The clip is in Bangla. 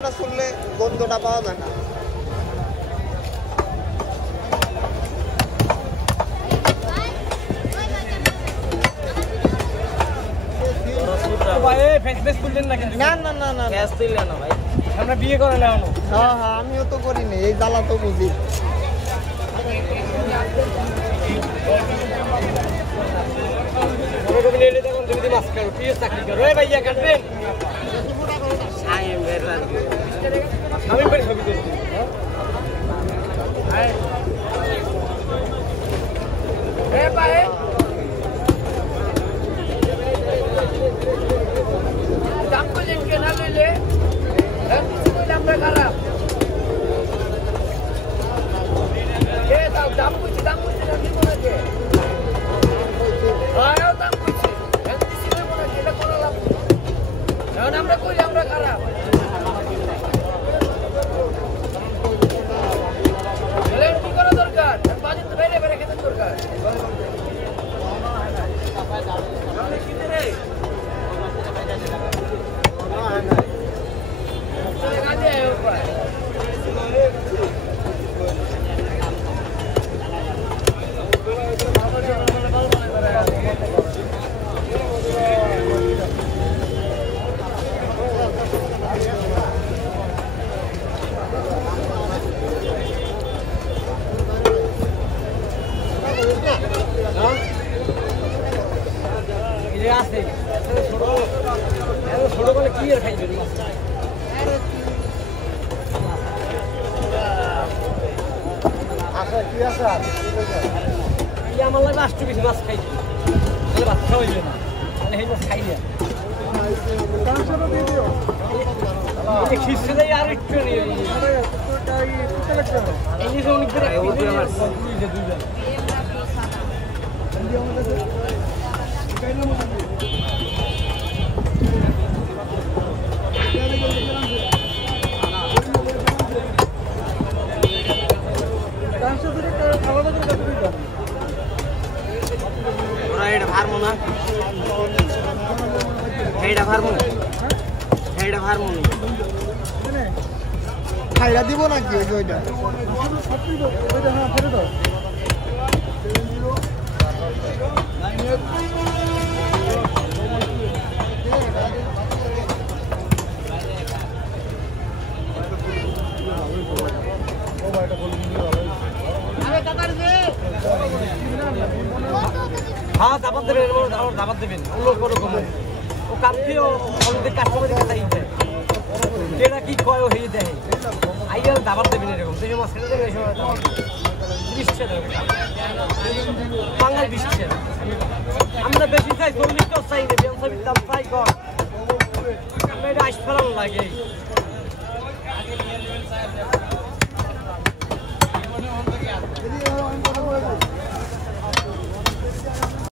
শুনলে গন্ধটা পাওয়া যায় না। আমিও তো করিনি, এই জ্বালা তো বুঝি। আমার লাগে আষ্ট বেশি মাছ খাইছে, ভাত খাওয়া হইবে না, সেই মাছ খাই না। খিসে দেয় আর একটু খাইরা দিব নাকি ওইটা? হ্যাঁ দাবাত দেবেন, দাবাত দেবেন, ও কাপড়িও কাস্টমারের কাছে যেটা কি কয় হয়ে দেয় আইয়াল দাবার দেবেন এরকম দেখে মাছ খেতে দেবে। এই সময় 20 টাকা বাঙাল 20 টাকা, আমরা বেশি চাই 40 টাকা চাই না, ব্যবসায়ীর দাম চাই কম, আমরা এটা আইস ফেলানো লাগে।